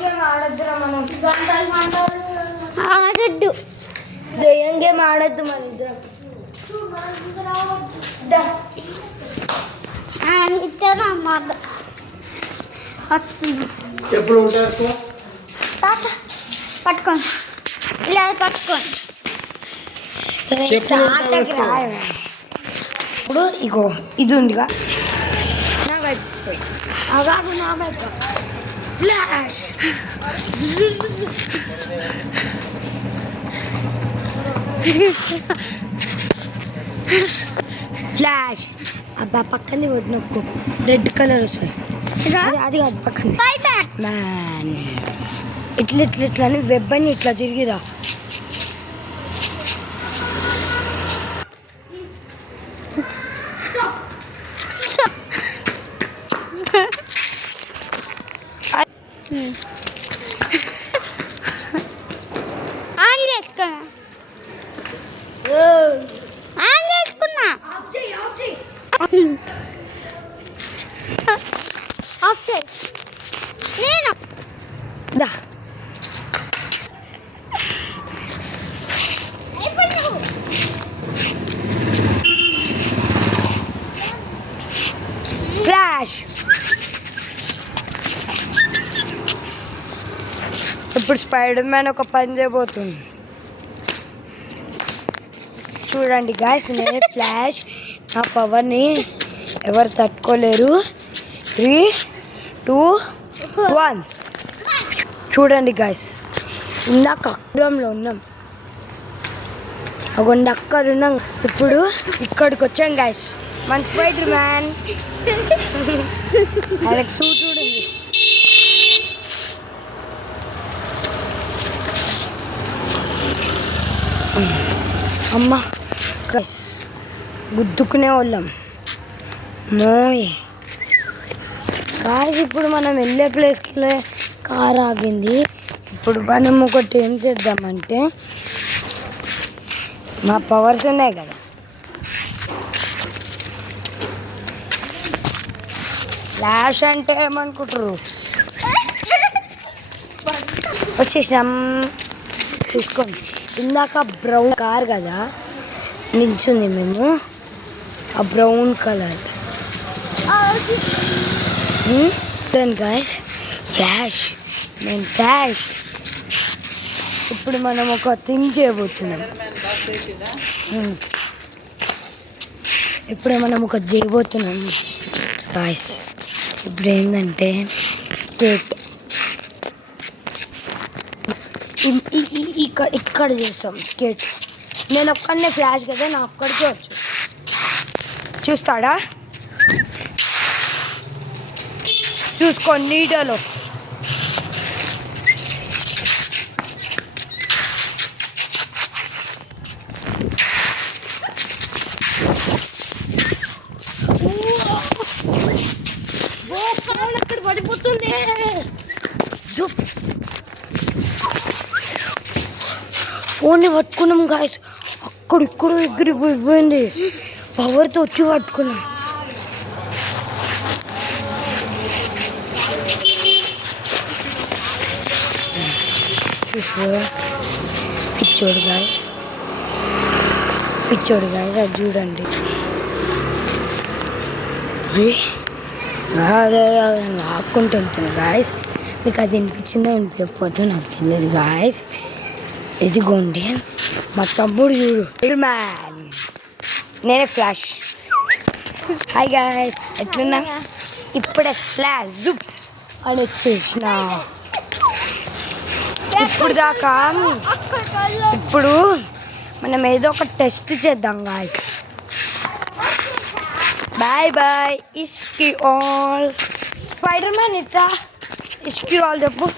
Game ఆడొద్దురా మనం. ఆడద్దు, దెయ్యం game ఆడొద్దు మన ఇద్దరం. ఎప్పుడు ఉంటారు పట్టుకోండి, ఇలా పట్టుకోండి. ఇప్పుడు ఇగో ఇది ఉందిగా, నా వైపు అగాగు, నా వైపు ఫ్లాష్. ఫ్లాష్ అబ్బా పక్కనే కొట్టినప్పు రెడ్ కలర్ వస్తుంది. అది కాదు పక్కన మ్యాన్. ఇట్లా ఇట్లా ఇట్లా అని వెబ్ అని ఇట్లా తిరిగిరా. ఫ్లాష్. ఇప్పుడు స్పైడర్ మ్యాన్ ఒక పని చేయబోతుంది. చూడండి గాయ్స్, నేను ఫ్లాష్, నా పవర్ని ఎవరు తట్టుకోలేరు. 3, 2, 1. చూడండి గాయ్స్, ఇందాక అక్కడంలో ఉన్నాం, అగొండి అక్కడ ఉన్నాం, ఇప్పుడు ఇక్కడికి వచ్చాం గాయ్స్. మన స్పైడర్ మ్యాన్ ఆయనకు సూట్ ఉంది. అమ్మ గుద్దుకునే వాళ్ళం మోయ్ కాదు. ఇప్పుడు మనం వెళ్ళే ప్లేస్కి కార్ ఆగింది. ఇప్పుడు మనం ఒకటి ఏం చేద్దామంటే, మా పవర్స్ ఉన్నాయి కదా, ఫ్లాష్ అంటే ఏమనుకుంటారు, వచ్చేసాం. చూసుకోండి, ఇందాక బ్రౌన్ కార్ కదా నిల్చుంది, మేము ఆ బ్రౌన్ కలర్ గాయ్స్. ఫ్లాష్, నేను ఫ్లాష్. ఇప్పుడు మనం ఒక థింగ్ చేయబోతున్నాం. ఇప్పుడు మనం ఒక చేయబోతున్నాం గాయ్స్. ఇప్పుడు ఏంటంటే స్కేట్ ఇక్కడ చేస్తాం స్కేట్. నేను ఒక్కడనే ఫ్లాష్ కదా, నా ఒక్కడికే వచ్చు. చూస్తాడా, చూసుకోండి నీడలో. అక్కడ పడిపోతుంది. ఫోన్ని పట్టుకున్నాం గాయస్, అక్కడిక్కడ ఎగిరిపోయిపోయింది. పవర్తో వచ్చి పట్టుకున్నాం. చూసుకో, పిచ్చోడు గాయస్, పిచ్చోడు గాయస్, అది చూడండి. ఆపుకుంటూ వెళ్తున్నాను గాయస్. మీకు అది వినిపించిందో వినిపించకపోతే నాకు తెలియదు గాయస్. ఇదిగోండి మా తమ్ముడు చూడు, మ్యాన్, నేనే ఫ్లాష్. హాయ్ గాయస్, ఎట్లున్నా? ఇప్పుడే ఫ్లాష్ జూప్ అని వచ్చేసిన. ఇప్పుడు దాకా ఇప్పుడు మనం ఏదో ఒక టెస్ట్ చేద్దాం గాయస్. బాయ్ బాయ్, ఇష్కి ఆల్. స్పైడర్ మ్యాన్ ఇట్లా ఇష్కి ఆల్ చెప్పు.